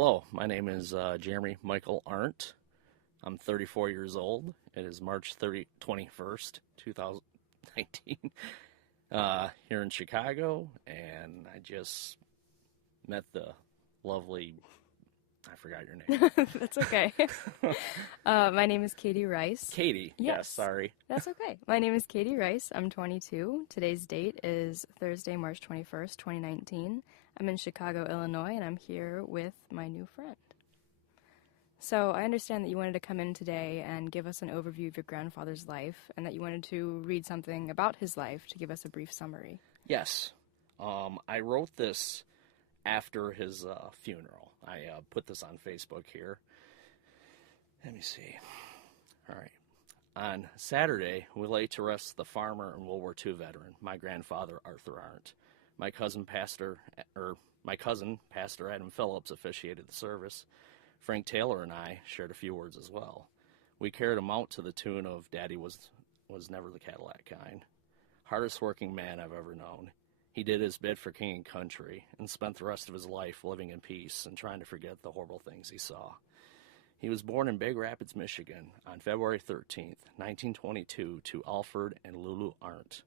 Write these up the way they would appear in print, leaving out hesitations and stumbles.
Hello, my name is Jeremy Michael Arndt. I'm 34 years old. It is March 21st, 2019, here in Chicago, and I just met the lovely, I forgot your name. That's okay. My name is Katie Rice. Katie, yes, Yes, sorry. that's okay. My name is Katie Rice. I'm 22. Today's date is Thursday, March 21st, 2019. I'm in Chicago, Illinois, and I'm here with my new friend. So I understand that you wanted to come in today and give us an overview of your grandfather's life, and that you wanted to read something about his life to give us a brief summary. Yes, I wrote this after his funeral. I put this on Facebook here. Let me see. All right. On Saturday, we lay to rest the farmer and World War II veteran, my grandfather, Arthur Arndt. My cousin, Pastor Adam Phillips, officiated the service. Frank Taylor and I shared a few words as well. We carried him out to the tune of "Daddy was never the Cadillac kind." Hardest working man I've ever known. He did his bit for king and country and spent the rest of his life living in peace and trying to forget the horrible things he saw. He was born in Big Rapids, Michigan on February 13th, 1922 to Alfred and Lulu Arndt.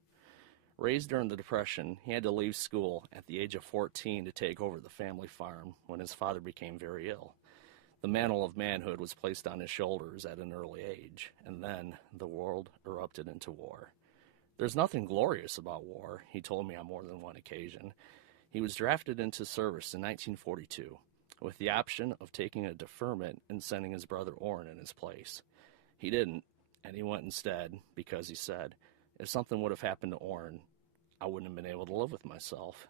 Raised during the Depression, he had to leave school at the age of 14 to take over the family farm when his father became very ill. The mantle of manhood was placed on his shoulders at an early age, and then the world erupted into war. There's nothing glorious about war, he told me on more than one occasion. He was drafted into service in 1942, with the option of taking a deferment and sending his brother Orrin in his place. He didn't, and he went instead because he said, if something would have happened to Orrin, I wouldn't have been able to live with myself.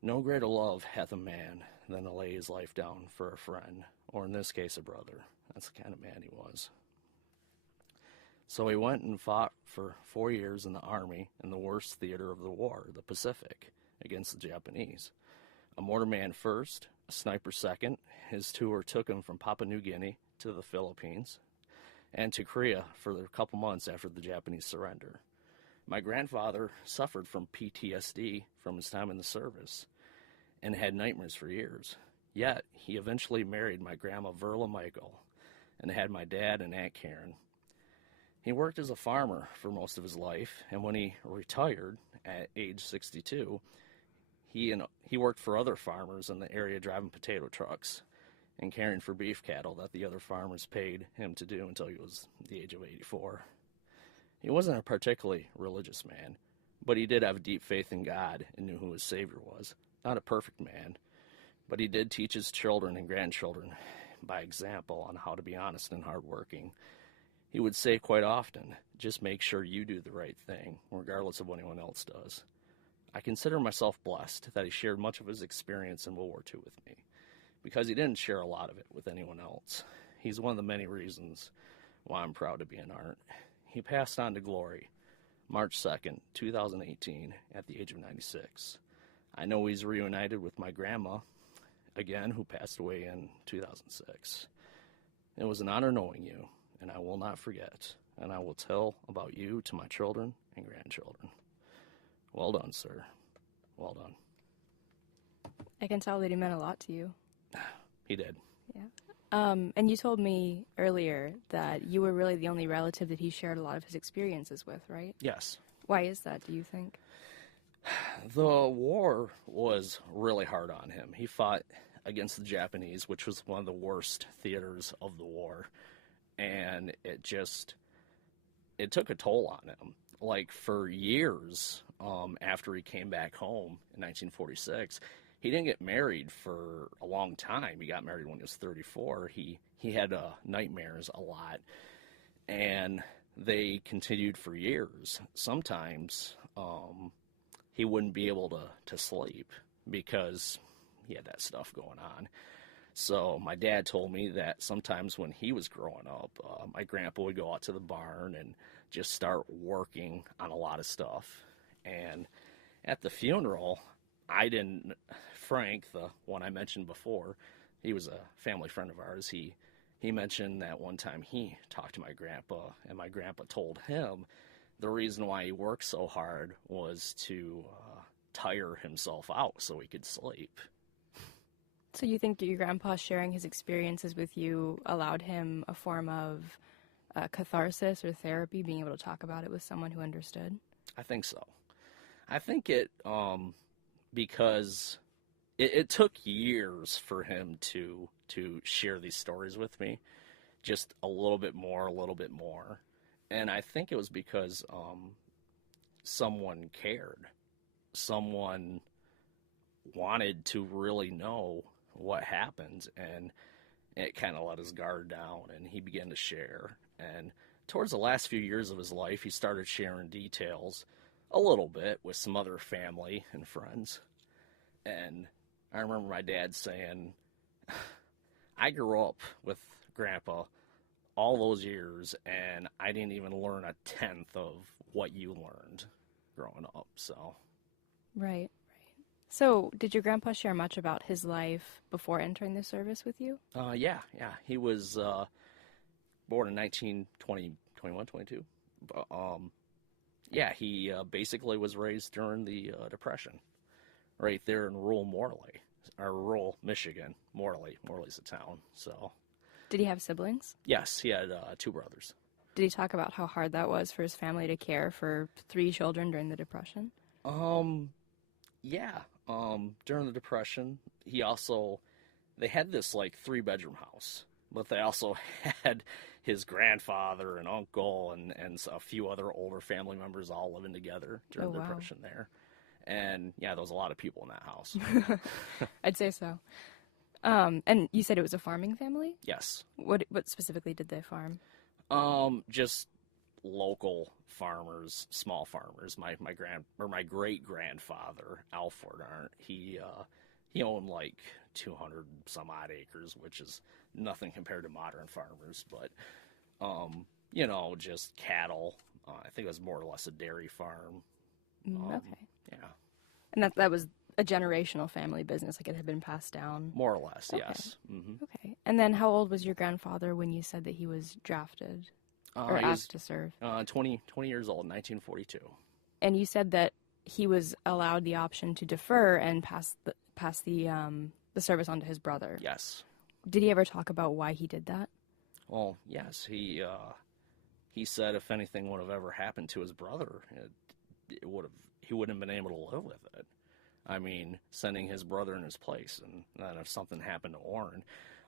No greater love hath a man than to lay his life down for a friend, or in this case, a brother. That's the kind of man he was. So he went and fought for 4 years in the Army in the worst theater of the war, the Pacific, against the Japanese. A mortarman first, a sniper second. His tour took him from Papua New Guinea to the Philippines and to Korea for a couple months after the Japanese surrender. My grandfather suffered from PTSD from his time in the service and had nightmares for years. Yet, he eventually married my grandma Verla Michael and had my dad and Aunt Karen. He worked as a farmer for most of his life, and when he retired at age 62, he worked for other farmers in the area driving potato trucks and caring for beef cattle that the other farmers paid him to do until he was the age of 84. He wasn't a particularly religious man, but he did have deep faith in God and knew who his Savior was. Not a perfect man, but he did teach his children and grandchildren by example on how to be honest and hardworking. He would say quite often, just make sure you do the right thing, regardless of what anyone else does. I consider myself blessed that he shared much of his experience in World War II with me, because he didn't share a lot of it with anyone else. He's one of the many reasons why I'm proud to be an Arndt. He passed on to glory March 2nd, 2018, at the age of 96. I know he's reunited with my grandma, again, who passed away in 2006. It was an honor knowing you, and I will not forget, and I will tell about you to my children and grandchildren. Well done, sir. Well done. I can tell that he meant a lot to you. He did. Yeah. And you told me earlier that you were really the only relative that he shared a lot of his experiences with, right? Yes. Why is that, do you think? The war was really hard on him. He fought against the Japanese, which was one of the worst theaters of the war. And it took a toll on him. Like, for years after he came back home in 1946, he didn't get married for a long time. He got married when he was 34. He had nightmares a lot, and they continued for years. Sometimes he wouldn't be able to sleep because he had that stuff going on. So my dad told me that sometimes when he was growing up, my grandpa would go out to the barn and just start working on a lot of stuff. And at the funeral, Frank, the one I mentioned before, he was a family friend of ours. He mentioned that one time he talked to my grandpa, and my grandpa told him the reason why he worked so hard was to tire himself out so he could sleep. So you think your grandpa sharing his experiences with you allowed him a form of catharsis or therapy, being able to talk about it with someone who understood? I think so. I think it, because it took years for him to share these stories with me, just a little bit more. And I think it was because someone cared. Someone wanted to really know what happened, and it kind of let his guard down, and he began to share. And towards the last few years of his life, he started sharing details a little bit with some other family and friends. And I remember my dad saying, I grew up with Grandpa all those years, and I didn't even learn a tenth of what you learned growing up. So, Right. So did your grandpa share much about his life before entering the service with you? yeah. He was born in 1920, 21, 22. Yeah, he basically was raised during the Depression, right there in rural Michigan. Morley's a town. So, Did he have siblings? yes, he had 2 brothers. Did he talk about how hard that was for his family to care for 3 children during the Depression? Yeah. During the Depression, they had this like 3-bedroom house, but they also had his grandfather and uncle and a few other older family members all living together during the Depression there. And yeah, there was a lot of people in that house. I'd say so. And you said it was a farming family? Yes. What specifically did they farm? Just local farmers, small farmers. My great grandfather, Alfred Arndt, he owned like 200 some odd acres, which is nothing compared to modern farmers, but just cattle. I think it was more or less a dairy farm. Okay. Yeah. And that was a generational family business, like it had been passed down? More or less, Okay. yes. Mm-hmm. Okay. And then how old was your grandfather when you said that he was drafted or asked to serve? 20 years old, 1942. And you said that he was allowed the option to defer and pass the service on to his brother. Yes. Did he ever talk about why he did that? Well, yes. He said if anything would have ever happened to his brother, he wouldn't have been able to live with it. I mean, sending his brother in his place, and then if something happened to Orrin.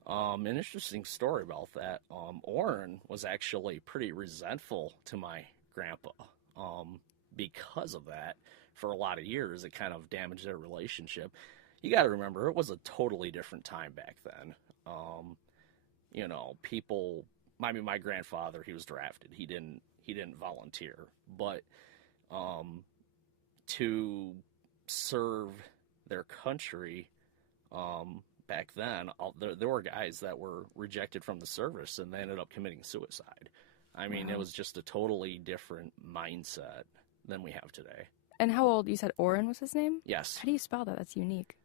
An interesting story about that. Orrin was actually pretty resentful to my grandpa because of that. For a lot of years, it kind of damaged their relationship. You got to remember, it was a totally different time back then. People. My grandfather, he was drafted. He didn't volunteer, but to serve their country back then, there were guys that were rejected from the service and they ended up committing suicide. I mean, Wow. It was just a totally different mindset than we have today. And how old? You said Orrin was his name? Yes. How do you spell that? That's unique.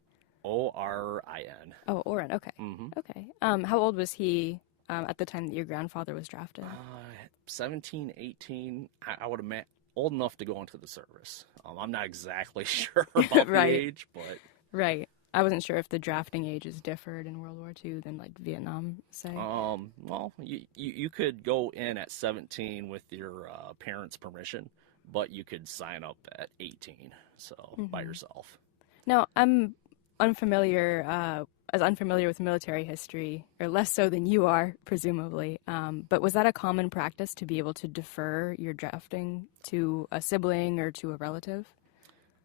Orin. Oh, Orrin. Okay. Mm-hmm. Okay. How old was he at the time that your grandfather was drafted? 17, 18. I would imagine old enough to go into the service. I'm not exactly sure about Right. the age, but Right. I wasn't sure if the drafting ages differed in World War II than like Vietnam, say. well, you could go in at 17 with your parents' permission, but you could sign up at 18, so by yourself. Now, I'm unfamiliar with military history, or less so than you are, presumably. But was that a common practice to be able to defer your drafting to a sibling or to a relative?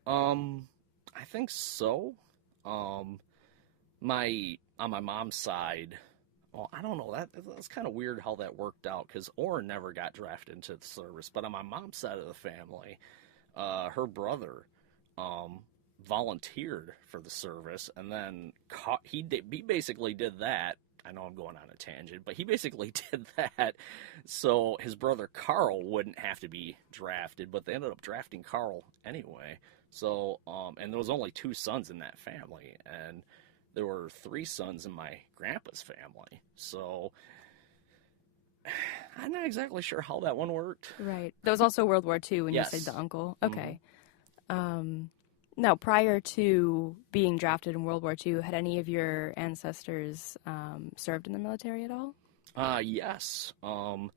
I think so. On my mom's side, well, I don't know. That's kind of weird how that worked out because Orrin never got drafted into the service. But on my mom's side of the family, her brother volunteered for the service, and then he basically did that. I know I'm going on a tangent, but he basically did that so his brother Carl wouldn't have to be drafted, but they ended up drafting Carl anyway. So, and there was only 2 sons in that family, and there were 3 sons in my grandpa's family. So, I'm not exactly sure how that one worked. Right. That was also World War II when Yes. you said the uncle. Okay. Now, prior to being drafted in World War II, had any of your ancestors served in the military at all? Yes. On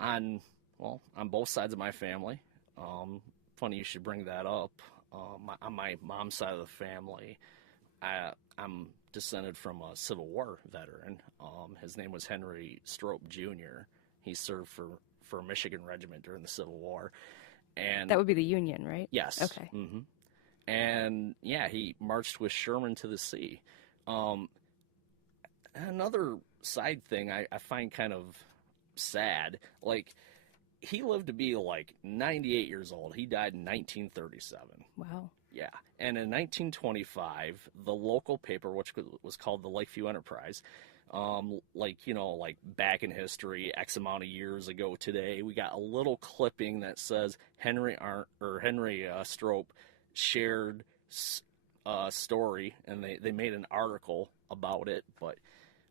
both sides of my family. Funny you should bring that up. On my mom's side of the family, I'm descended from a Civil War veteran. His name was Henry Strope Jr. He served for a Michigan regiment during the Civil War, and That would be the Union, right? yes, Okay. and yeah, he marched with Sherman to the sea. Another side thing I find kind of sad, like he lived to be like 98 years old. He died in 1937. Wow. Yeah. And in 1925, the local paper, which was called the Lakeview Enterprise, like back in history, X amount of years ago today, we got a little clipping that says Henry Strope shared a story, and they made an article about it. But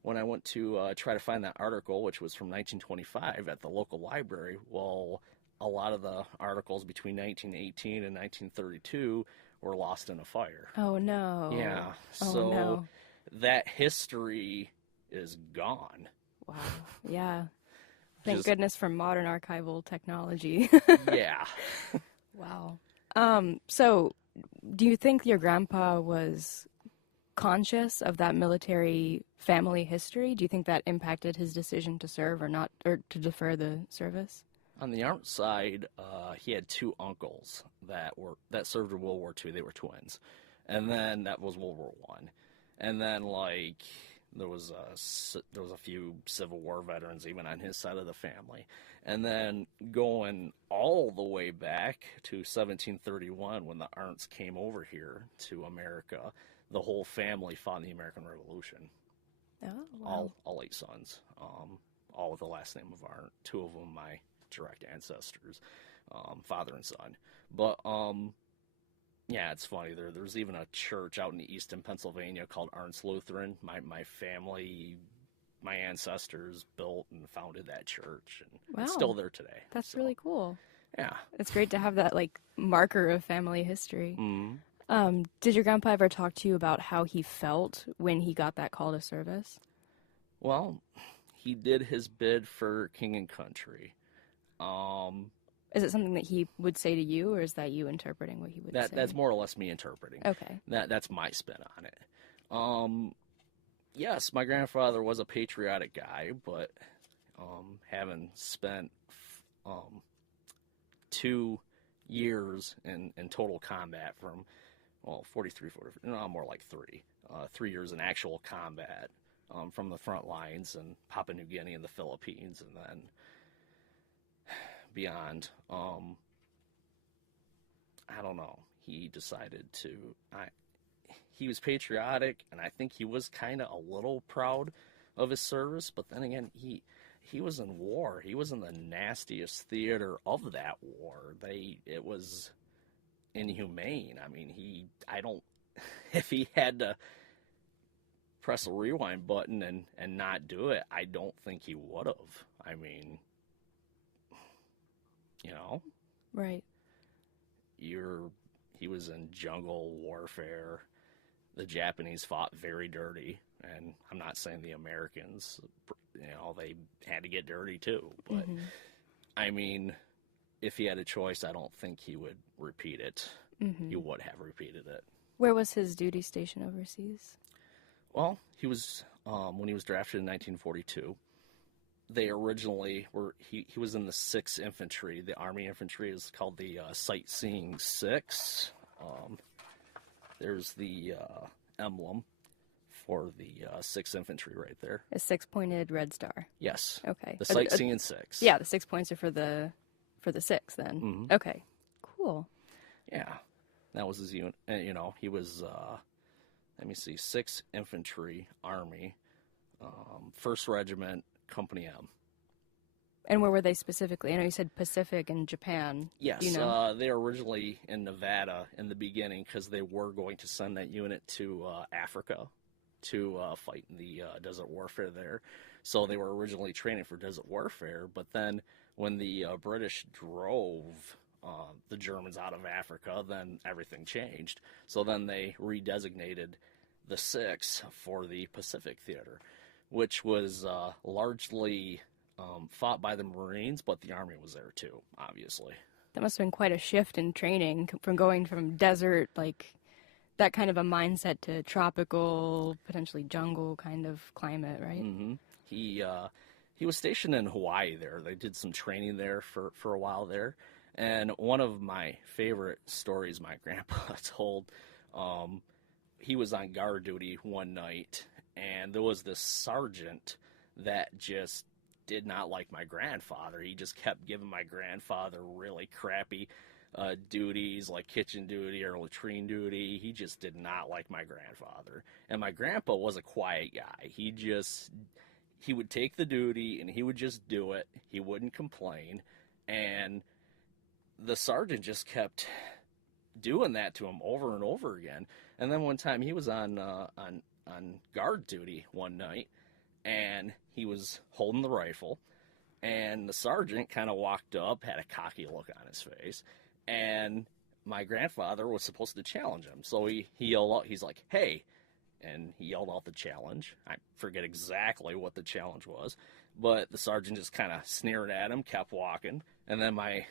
when I went to try to find that article, which was from 1925 at the local library, well, a lot of the articles between 1918 and 1932 were lost in a fire. Oh, no. Yeah. Oh, So no. that history is gone. Wow. Yeah. Thank Just- goodness for modern archival technology. Yeah. Wow. So do you think your grandpa was conscious of that military family history? Do you think that impacted his decision to serve or to defer the service? On the Arndts side, he had two uncles that served in World War II. They were twins, and then that was World War One, and then there was a few Civil War veterans even on his side of the family, and then going all the way back to 1731 when the Arndts came over here to America, the whole family fought in the American Revolution. Oh, wow. All 8 sons, all with the last name of Arndt. 2 of them my direct ancestors, father and son. But yeah, it's funny. There's even a church out in Easton, Pennsylvania called Arndts Lutheran. My family, my ancestors built and founded that church, and it's Wow. still there today. That's So, really cool. yeah. It's great to have that marker of family history. Mm-hmm. Did your grandpa ever talk to you about how he felt when he got that call to service? Well, he did his bid for king and country. Is it something that he would say to you, or is that you interpreting what he would say? That's more or less me interpreting. Okay. That's my spin on it. Yes, my grandfather was a patriotic guy, but having spent 2 years in total combat from 43, more like 3. 3 years in actual combat from the front lines in Papua New Guinea and the Philippines, and then beyond. I don't know. He decided to. He was patriotic, and I think he was kind of a little proud of his service. But then again, he was in war. He was in the nastiest theater of that war. It was inhumane. I mean, if he had to press a rewind button and not do it, I don't think he would have. I mean, Right. he was in jungle warfare. The Japanese fought very dirty, and I'm not saying the Americans, they had to get dirty too. But I mean, if he had a choice, I don't think he would repeat it. He would have repeated it. Where was his duty station overseas? Well, he was when he was drafted in 1942. They originally he was in the 6th Infantry. The Army Infantry is called the Sightseeing 6. There's the emblem for the 6th Infantry right there. A 6-pointed red star. Yes. Okay. The Sightseeing 6. Yeah, the 6 points are for the 6 then. Mhm. Okay. Cool. Yeah. That was his unit. He was, 6th Infantry Army, 1st Regiment, Company M. And where were they specifically? I know you said Pacific and Japan. Yes, You they were originally in Nevada in the beginning because they were going to send that unit to Africa to fight in the desert warfare there. So they were originally training for desert warfare, but then when the British drove the Germans out of Africa, then everything changed. So then they redesignated the 6 for the Pacific Theater, which was largely fought by the Marines, but the Army was there too, obviously. That must have been quite a shift in training from going from desert, like that kind of a mindset, to tropical, potentially jungle kind of climate, right? Mm-hmm. He was stationed in Hawaii there. They did some training there for a while there. And one of my favorite stories my grandpa told, he was on guard duty one night, and there was this sergeant that just did not like my grandfather. He just kept giving my grandfather really crappy duties, like kitchen duty or latrine duty. He just did not like my grandfather. And my grandpa was a quiet guy. He would take the duty and he would just do it. He wouldn't complain. And the sergeant just kept doing that to him over and over again. And then one time he was on guard duty one night, and he was holding the rifle, and the sergeant kind of walked up, had a cocky look on his face, and my grandfather was supposed to challenge him. So he yelled out, he's like, "Hey," and he yelled out the challenge. I forget exactly what the challenge was, but the sergeant just kind of sneered at him, kept walking, and then my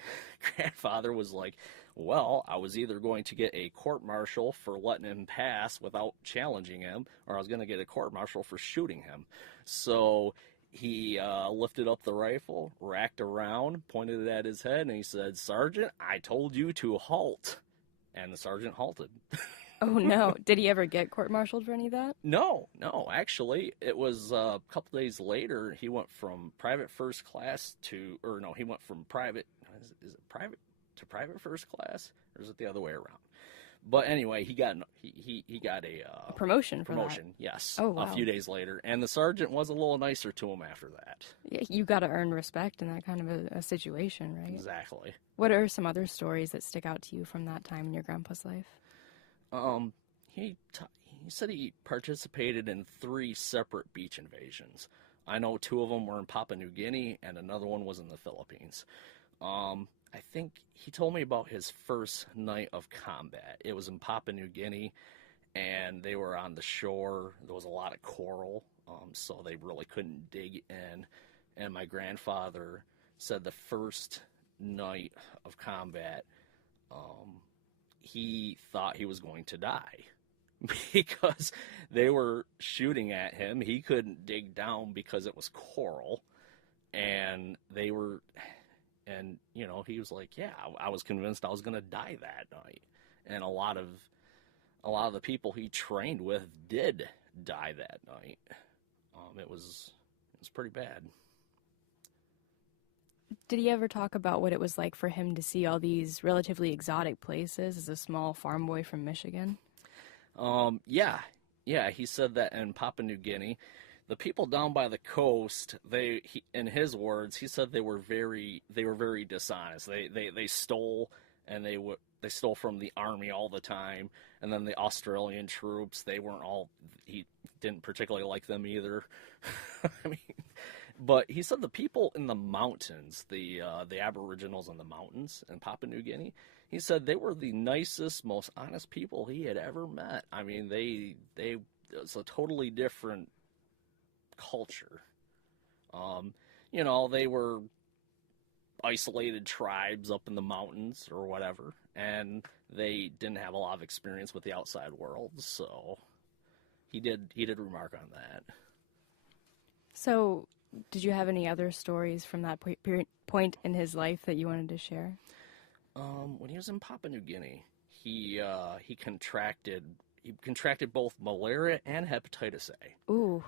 grandfather was like, "Well, I was either going to get a court-martial for letting him pass without challenging him, or I was going to get a court-martial for shooting him." So he lifted up the rifle, racked around, pointed it at his head, and he said, "Sergeant, I told you to halt." And the sergeant halted. Oh, no. Did he ever get court-martialed for any of that? No. Actually, it was a couple days later. He went from private first class he went from private, is it private to private first class, or is it the other way around? But anyway, he got a promotion for promotion, that. yes. Oh, wow. A few days later, and the sergeant was a little nicer to him after that. Yeah, you got to earn respect in that kind of a situation, right? Exactly. What are some other stories that stick out to you from that time in your grandpa's life? He said he participated in 3 separate beach invasions. I know 2 of them were in Papua New Guinea, and another one was in the Philippines. I think he told me about his first night of combat. It was in Papua New Guinea, and they were on the shore. There was a lot of coral, so they really couldn't dig in. And my grandfather said the first night of combat, he thought he was going to die because they were shooting at him. He couldn't dig down because it was coral, and he was like, "Yeah, I was convinced I was going to die that night." And a lot of the people he trained with did die that night. It was pretty bad. Did he ever talk about what it was like for him to see all these relatively exotic places as a small farm boy from Michigan? Yeah. He said that in Papua New Guinea, the people down by the coast, in his words, he said they were very dishonest. They stole, and they stole from the army all the time, and then the Australian troops, he didn't particularly like them either. I mean, but he said the people in the mountains, the Aboriginals in the mountains in Papua New Guinea, he said they were the nicest, most honest people he had ever met. I mean, it's a totally different culture. They were isolated tribes up in the mountains or whatever, and they didn't have a lot of experience with the outside world, so he did remark on that. So, did you have any other stories from that point in his life that you wanted to share? When he was in Papua New Guinea, he contracted both malaria and hepatitis A. Ooh,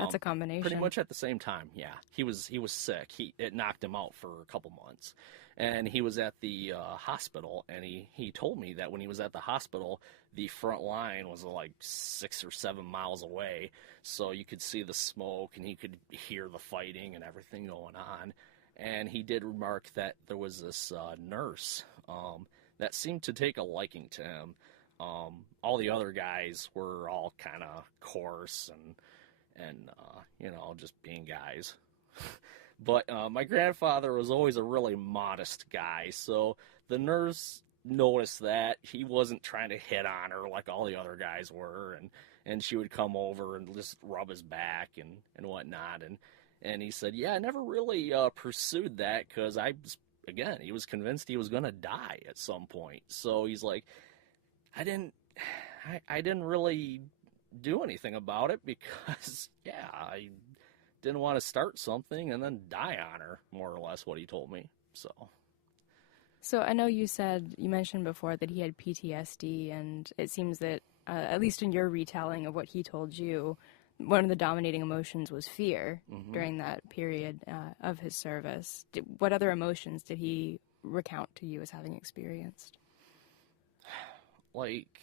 that's a combination. Pretty much at the same time, yeah. He was sick. It knocked him out for a couple months. And he was at the hospital, and he told me that when he was at the hospital, the front line was like 6 or 7 miles away, so you could see the smoke, and he could hear the fighting and everything going on. And he did remark that there was this nurse that seemed to take a liking to him. All the other guys were all kind of coarse and just being guys. But my grandfather was always a really modest guy, so the nurse noticed that he wasn't trying to hit on her like all the other guys were, and she would come over and just rub his back and whatnot, and he said, yeah, I never really pursued that because again, he was convinced he was going to die at some point. So he's like, I didn't really do anything about it because, yeah, I didn't want to start something and then die on her, more or less what he told me. So I know you mentioned before that he had PTSD, and it seems that, at least in your retelling of what he told you, one of the dominating emotions was fear during that period of his service. What other emotions did he recount to you as having experienced? Like,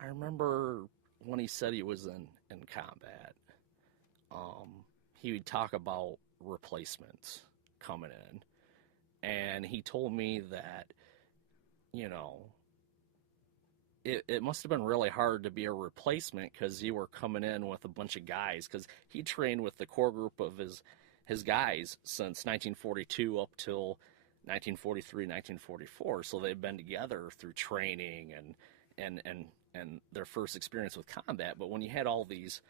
I remember when he said he was in combat, he would talk about replacements coming in. And he told me that, you know, it must have been really hard to be a replacement because you were coming in with a bunch of guys, because he trained with the core group of his guys since 1942 up till 1943, 1944. So they've been together through training and their first experience with combat. But when you had all these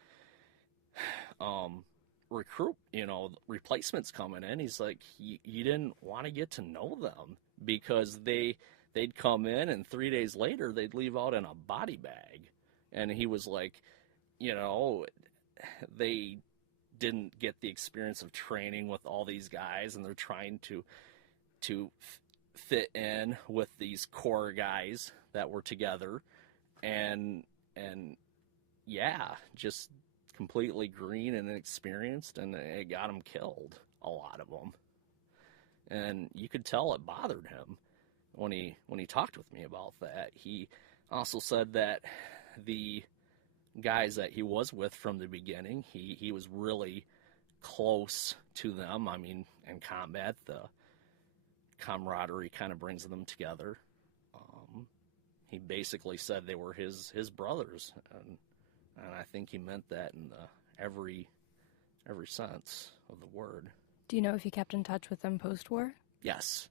replacements coming in, he's like, you didn't want to get to know them because they'd come in and 3 days later they'd leave out in a body bag. And he was like, they didn't get the experience of training with all these guys, and they're trying to fit in with these core guys that were together, and yeah, just completely green and inexperienced, and it got him killed, a lot of them. And you could tell it bothered him when he talked with me about that. He also said that the guys that he was with from the beginning, he was really close to them. I mean, in combat, the camaraderie kind of brings them together. He basically said they were his brothers, and I think he meant that in every sense of the word. Do you know if he kept in touch with them post-war? Yes.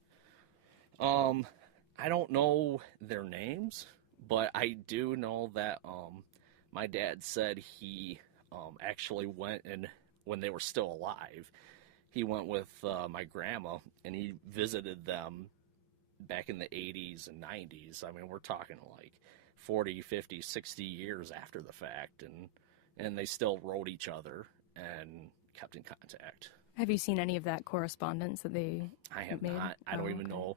I don't know their names, but I do know that my dad said he actually went, and when they were still alive, he went with my grandma, and he visited them back in the 80s and 90s. I mean, we're talking like 40, 50, 60 years after the fact, and they still wrote each other and kept in contact. Have you seen any of that correspondence that they I have made? not. I don't even know.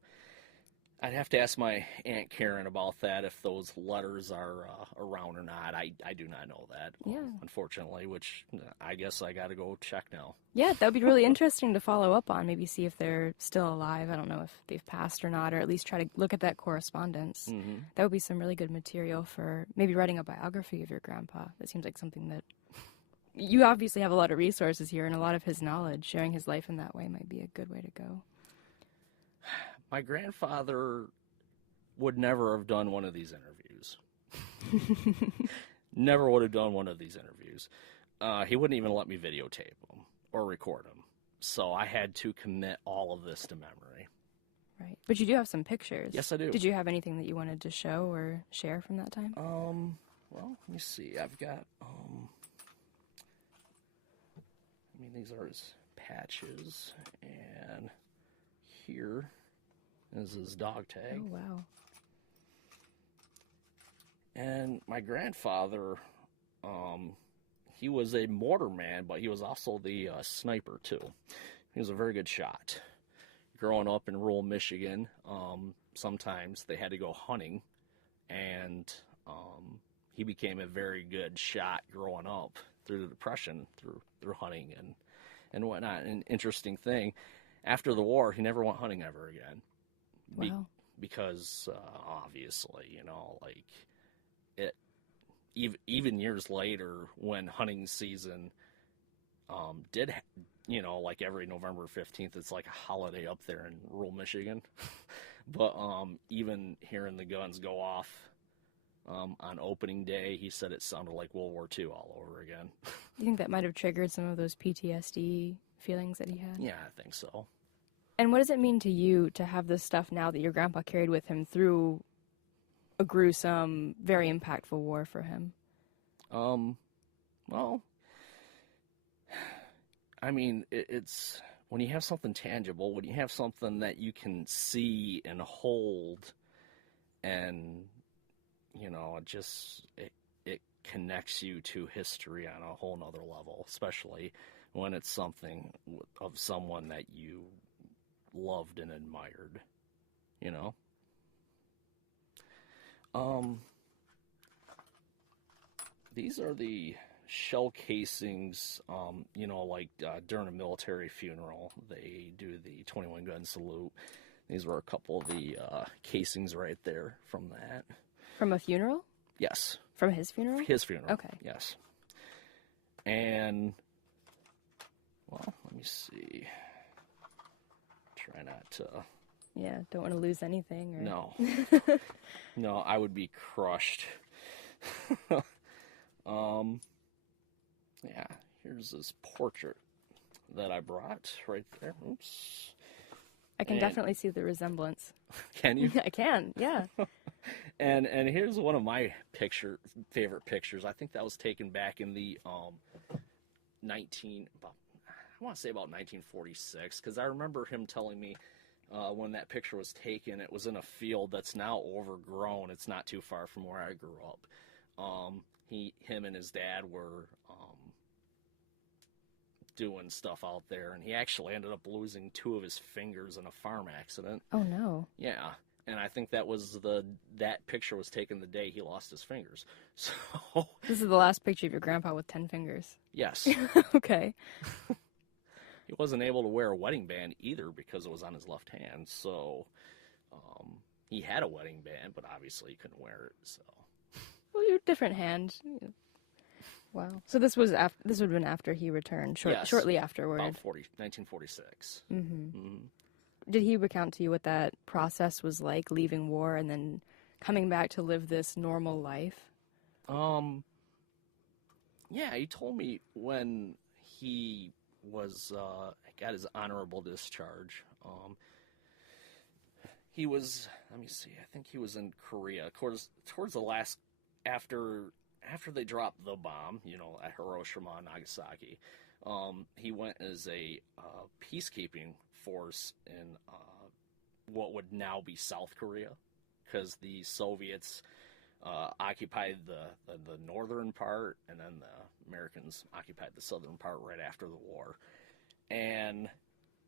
I'd have to ask my Aunt Karen about that, if those letters are around or not. I do not know that, unfortunately, which I guess I got to go check now. Yeah, that would be really interesting to follow up on, maybe see if they're still alive. I don't know if they've passed or not, or at least try to look at that correspondence. Mm-hmm. That would be some really good material for maybe writing a biography of your grandpa. That seems like something that you obviously have a lot of resources here and a lot of his knowledge. Sharing his life in that way might be a good way to go. My grandfather would never have done one of these interviews. Never would have done one of these interviews. He wouldn't even let me videotape them or record them. So I had to commit all of this to memory. Right. But you do have some pictures. Yes, I do. Did you have anything that you wanted to show or share from that time? Well, let me see. I've got, these are his patches, and here is his dog tag. Oh, wow. And my grandfather, he was a mortar man, but he was also the sniper, too. He was a very good shot. Growing up in rural Michigan, sometimes they had to go hunting, and he became a very good shot growing up through the Depression, through hunting and whatnot. An interesting thing, after the war, he never went hunting ever again. Wow. Because obviously, it. Even years later, when hunting season did, like every November 15th, it's like a holiday up there in rural Michigan. But even hearing the guns go off On opening day, he said it sounded like World War II all over again. Do you think that might have triggered some of those PTSD feelings that he had? Yeah, I think so. And what does it mean to you to have this stuff now that your grandpa carried with him through a gruesome, very impactful war for him? Well, I mean, it's when you have something tangible, when you have something that you can see and hold, and, you know, it connects you to history on a whole nother level, especially when it's something of someone that you loved and admired, you know? These are the shell casings, you know, like during a military funeral, they do the 21 gun salute. These were a couple of the casings right there from that. From a funeral? Yes. From his funeral? His funeral. Okay. Yes. And, well, let me see. Try not to. Yeah, don't want to lose anything. Or... No. No, I would be crushed. Yeah, here's this portrait that I brought right there. Oops. I can definitely see the resemblance. Can you? I can, yeah. And here's one of my favorite pictures. I think that was taken back in the I want to say about 1946, because I remember him telling me when that picture was taken, it was in a field that's now overgrown. It's not too far from where I grew up. Him and his dad were doing stuff out there, and he actually ended up losing 2 of his fingers in a farm accident. Oh no. Yeah, and I think that picture was taken the day he lost his fingers. So this is the last picture of your grandpa with 10 fingers. Yes. Okay. He wasn't able to wear a wedding band either because it was on his left hand. So he had a wedding band, but obviously he couldn't wear it. So. Well, your different hand. Wow. So this would have been after he returned, shortly afterward. About 1946. Mm-hmm. Mm-hmm. Did he recount to you what that process was like, leaving war and then coming back to live this normal life? Yeah, he told me when he was got his honorable discharge. He was, let me see, I think he was in Korea towards the last, after they dropped the bomb, you know, at Hiroshima and Nagasaki. He went as a peacekeeping force in what would now be South Korea, because the Soviets occupied the northern part, and then the Americans occupied the southern part right after the war. And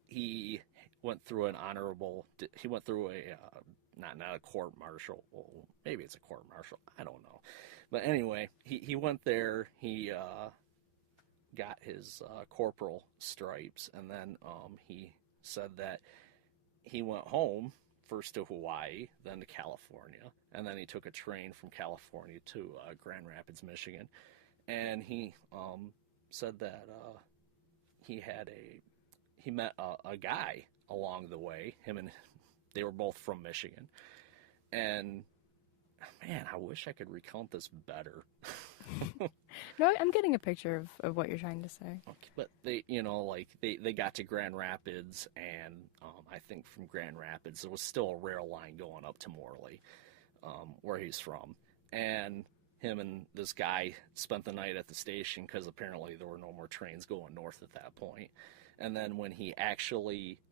he went through not a court martial. Well, maybe it's a court martial. I don't know. But anyway, he went there. He got his corporal stripes, and then he said that he went home, first to Hawaii, then to California, and then he took a train from California to Grand Rapids, Michigan. And he said that he met a guy along the way. They were both from Michigan. And man, I wish I could recount this better. No, I'm getting a picture of what you're trying to say. Okay, but they got to Grand Rapids, and I think from Grand Rapids there was still a rail line going up to Morley, where he's from. And him and this guy spent the night at the station because apparently there were no more trains going north at that point. And then when the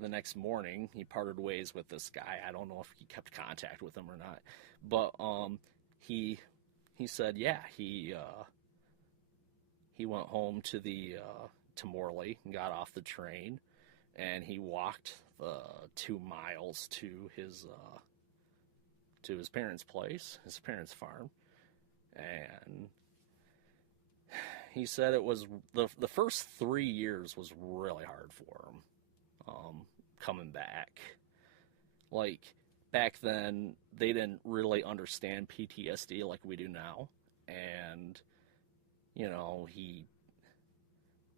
next morning, he parted ways with this guy. I don't know if he kept contact with him or not. But he said, yeah, he went home to Morley and got off the train, and he walked 2 miles to his parents' place, his parents' farm. And he said it was the first 3 years was really hard for him, coming back. Like, back then, they didn't really understand PTSD like we do now. And, you know, he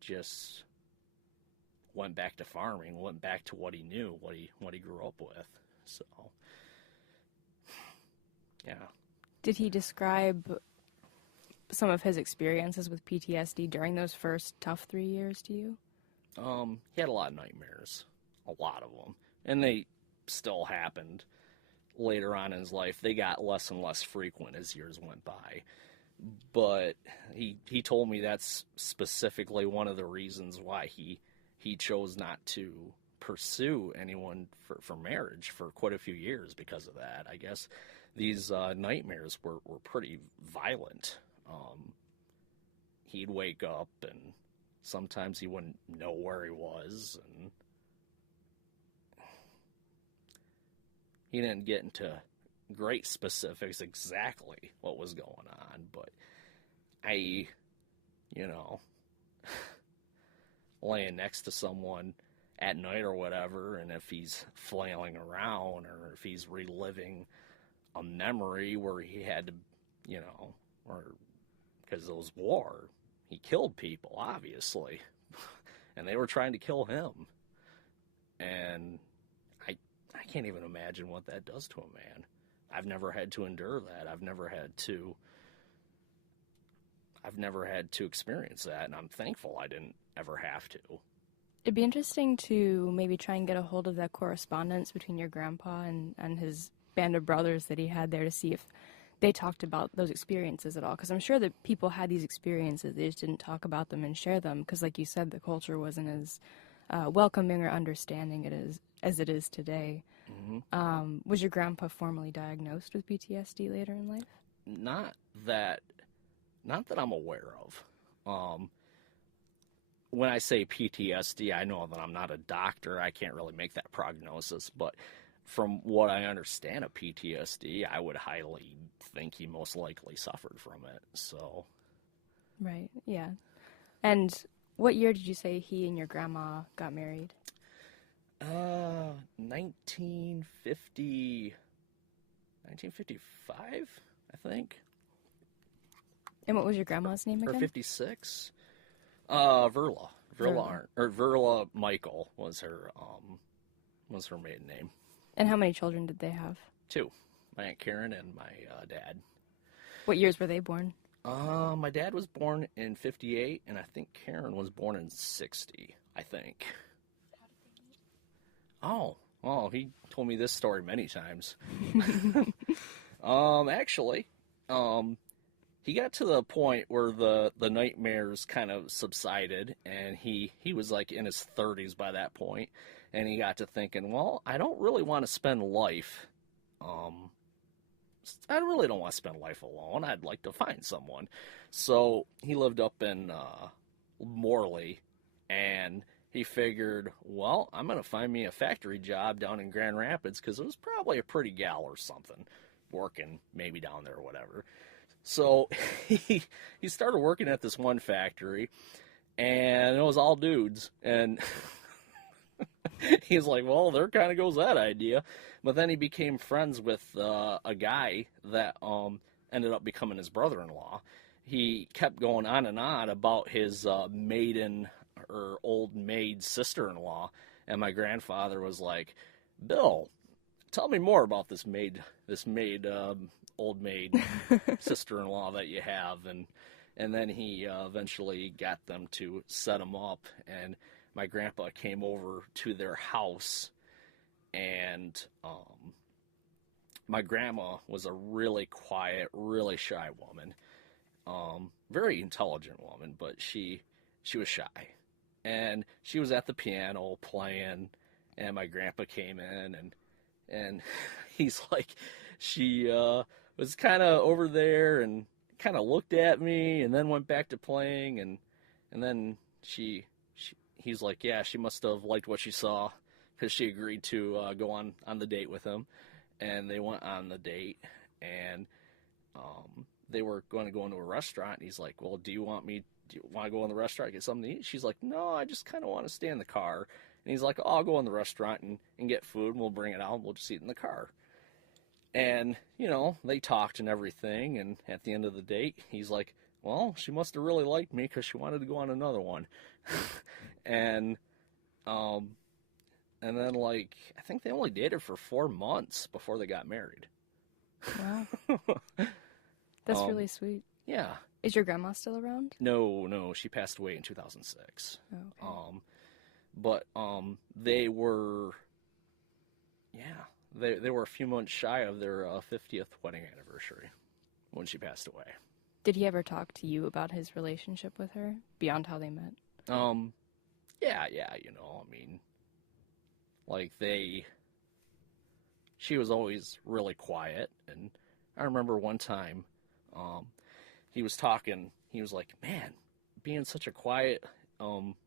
just went back to farming, went back to what he knew, what he grew up with. So, yeah. Did he describe some of his experiences with PTSD during those first tough 3 years to you? He had a lot of nightmares, a lot of them, and they still happened later on in his life. They got less and less frequent as years went by. But he told me that's specifically one of the reasons why he chose not to pursue anyone for marriage for quite a few years because of that. I guess these nightmares were pretty violent. He'd wake up and sometimes he wouldn't know where he was, and he didn't get into great specifics exactly what was going on, but laying next to someone at night or whatever, and if he's flailing around or if he's reliving a memory where he had to, or because it was war, he killed people, obviously, and they were trying to kill him, and I can't even imagine what that does to a man. I've never had to endure that. I've never had to experience that, and I'm thankful I didn't ever have to. It'd be interesting to maybe try and get a hold of that correspondence between your grandpa and his band of brothers that he had there to see if they talked about those experiences at all. Because I'm sure that people had these experiences, they just didn't talk about them and share them. Because like you said, the culture wasn't as welcoming or understanding as it is today. Mm-hmm. Was your grandpa formally diagnosed with PTSD later in life? Not that I'm aware of. When I say PTSD, I know that I'm not a doctor. I can't really make that prognosis. But from what I understand of PTSD, I would highly think he most likely suffered from it. So, right, yeah. And what year did you say he and your grandma got married? 1955, I think. And what was your grandma's name again? Or 56. Verla Michael was her maiden name. And how many children did they have? 2. My Aunt Karen and my dad. What years were they born? My dad was born in 58, and I think Karen was born in 60, I think. Oh, he told me this story many times. Actually, he got to the point where the nightmares kind of subsided, and he was like in his 30s by that point, and he got to thinking, well, I don't really want to spend life, I really don't want to spend life alone. I'd like to find someone. So he lived up in Morley, and he figured, well, I'm going to find me a factory job down in Grand Rapids because it was probably a pretty gal or something working maybe down there or whatever. So he started working at this one factory, and it was all dudes. And he's like, well, there kind of goes that idea. But then he became friends with a guy that ended up becoming his brother-in-law. He kept going on and on about his maiden or old maid sister-in-law. And my grandfather was like, Bill, tell me more about this old maid sister-in-law that you have. And then he eventually got them to set him up, and my grandpa came over to their house, and my grandma was a really quiet, really shy woman, very intelligent woman, but she was shy, and she was at the piano playing, and my grandpa came in, and he's like, she was kind of over there and kind of looked at me and then went back to playing, and then he's like, yeah, she must have liked what she saw because she agreed to go on the date with him. And they went on the date, and they were going to go into a restaurant. And he's like, well, do you want to go in the restaurant and get something to eat? She's like, no, I just kind of want to stay in the car. And he's like, oh, I'll go in the restaurant and get food, and we'll bring it out, and we'll just eat in the car. And, they talked and everything, and at the end of the date, he's like, well, she must have really liked me because she wanted to go on another one. And then, I think they only dated for 4 months before they got married. Wow. That's really sweet. Yeah. Is your grandma still around? No, she passed away in 2006. Oh, okay. But they were, they were a few months shy of their 50th wedding anniversary when she passed away. Did he ever talk to you about his relationship with her beyond how they met? Yeah, I mean, like she was always really quiet, and I remember one time, he was talking, he was like, man, being such a quiet,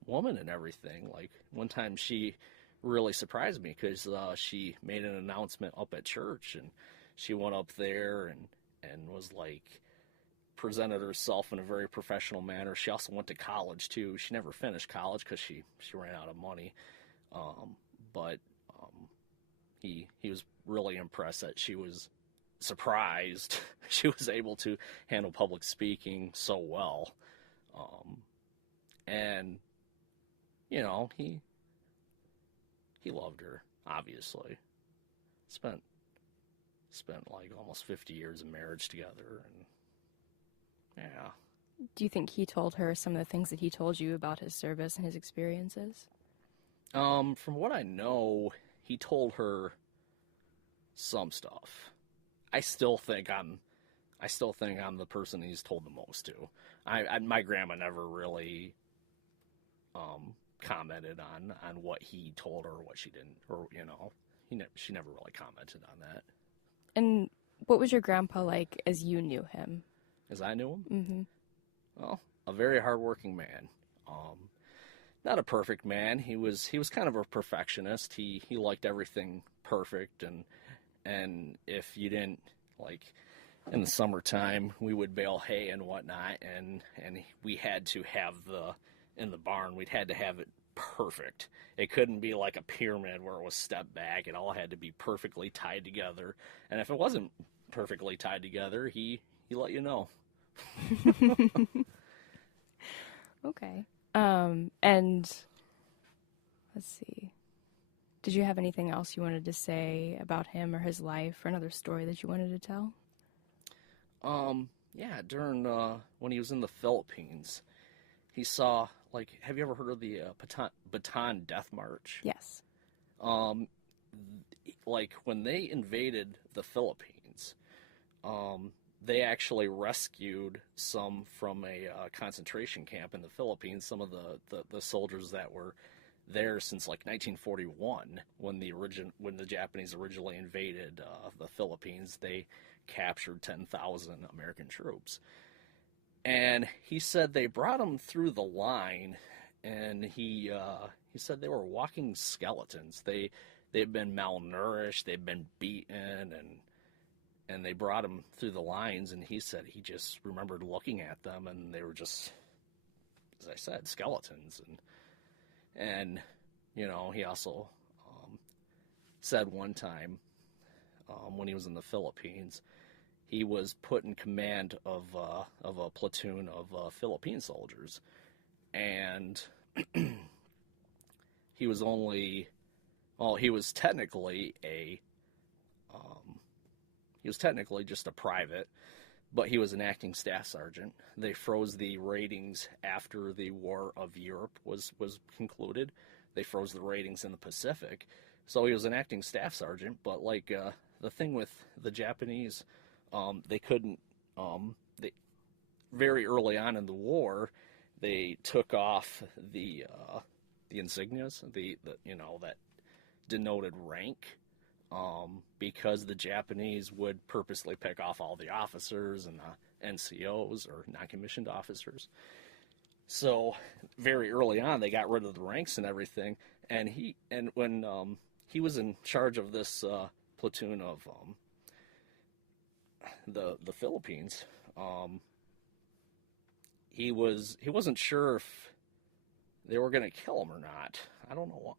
woman and everything, like, one time she really surprised me, because, she made an announcement up at church, and she went up there, and was like, presented herself in a very professional manner. She also went to college too. She never finished college because she ran out of money. But he was really impressed that she was surprised she was able to handle public speaking so well. And he loved her, obviously. Spent like almost 50 years of marriage together, and yeah. Do you think he told her some of the things that he told you about his service and his experiences? From what I know, he told her some stuff. I still think I'm the person he's told the most to. My grandma never really commented on what he told her or what she didn't, or she never really commented on that. And what was your grandpa like as you knew him? As I knew him? Mm-hmm. Well, a very hardworking man. Not a perfect man. He was kind of a perfectionist. He liked everything perfect, and if you didn't, like, in the summertime, we would bale hay and whatnot, and we had to have in the barn, we'd had to have it perfect. It couldn't be like a pyramid where it was stepped back. It all had to be perfectly tied together. And if it wasn't perfectly tied together, he let you know. Okay. And let's see. Did you have anything else you wanted to say about him or his life, or another story that you wanted to tell? Yeah, during when he was in the Philippines, he saw, like, have you ever heard of the Bataan Death March? Yes. Like, when they invaded the Philippines, they actually rescued some from a concentration camp in the Philippines. Some of the soldiers that were there since like 1941, when the Japanese originally invaded the Philippines, they captured 10,000 American troops. And he said they brought them through the line, and he said they were walking skeletons. They'd been malnourished, they'd been beaten, and they brought them through the lines, and he said he just remembered looking at them, and they were just, as I said, skeletons. And he also said one time, when he was in the Philippines, he was put in command of a platoon of Philippine soldiers, and he was technically just a private, but he was an acting staff sergeant. They froze the ratings after the War of Europe was concluded. They froze the ratings in the Pacific. So he was an acting staff sergeant, but like the thing with the Japanese, they couldn't, very early on in the war, they took off the insignias, that denoted rank, because the Japanese would purposely pick off all the officers and the NCOs, or non-commissioned officers. So very early on, they got rid of the ranks and everything. And when he was in charge of this platoon of the Philippines, he wasn't sure if they were going to kill him or not. I don't know.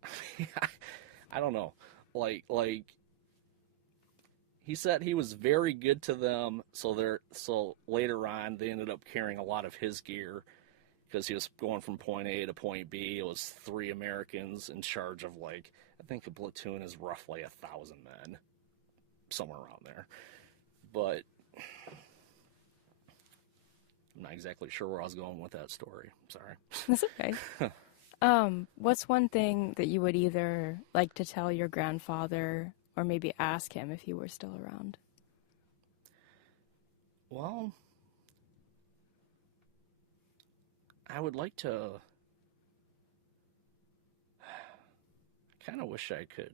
I don't know. Like he said he was very good to them. So later on, they ended up carrying a lot of his gear, because he was going from point A to point B. It was 3 Americans in charge of, like, I think a platoon is roughly 1,000 men, somewhere around there. But not exactly sure where I was going with that story. Sorry. That's okay. What's one thing that you would either like to tell your grandfather or maybe ask him if he were still around? Well, I would like to kind of wish I could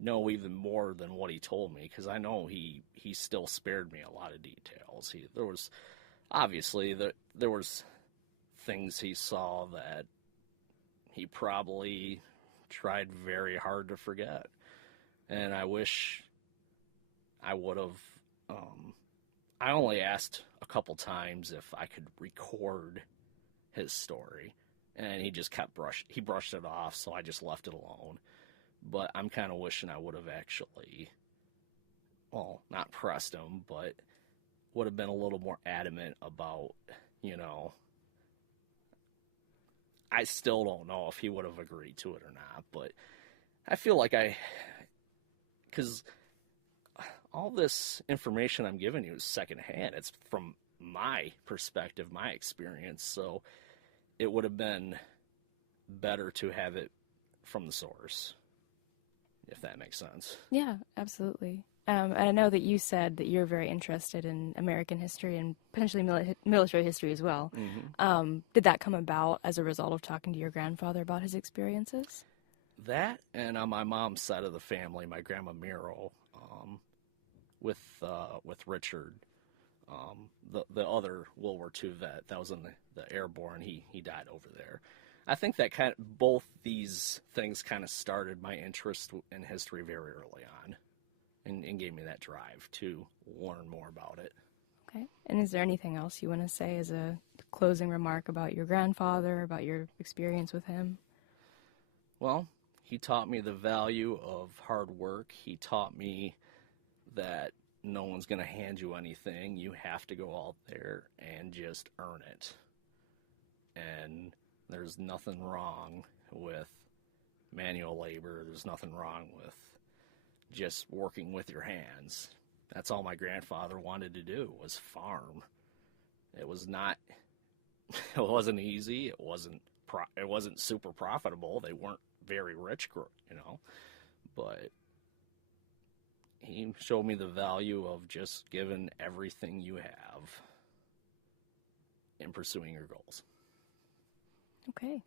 know even more than what he told me, because I know he still spared me a lot of details. There was obviously there was things he saw that he probably tried very hard to forget, and I wish I would have. I only asked a couple times if I could record his story, and he just he brushed it off, so I just left it alone. But I'm kind of wishing I would have actually, well, not pressed him, but would have been a little more adamant about, I still don't know if he would have agreed to it or not, but I feel like because all this information I'm giving you is secondhand. It's from my perspective, my experience, so it would have been better to have it from the source, if that makes sense. Yeah, absolutely. And I know that you said that you're very interested in American history and potentially military history as well. Mm-hmm. Did that come about as a result of talking to your grandfather about his experiences? That, and on my mom's side of the family, my grandma Miro, with Richard, the other World War II vet that was in the airborne, he died over there. I think that both these things kind of started my interest in history very early on, and gave me that drive to learn more about it. Okay. And is there anything else you want to say as a closing remark about your grandfather, about your experience with him? Well, he taught me the value of hard work. He taught me that no one's going to hand you anything. You have to go out there and just earn it. And there's nothing wrong with manual labor. There's nothing wrong with just working with your hands. That's all my grandfather wanted to do, was farm. It wasn't easy. It wasn't super profitable. They weren't very rich, but he showed me the value of just giving everything you have in pursuing your goals. Okay.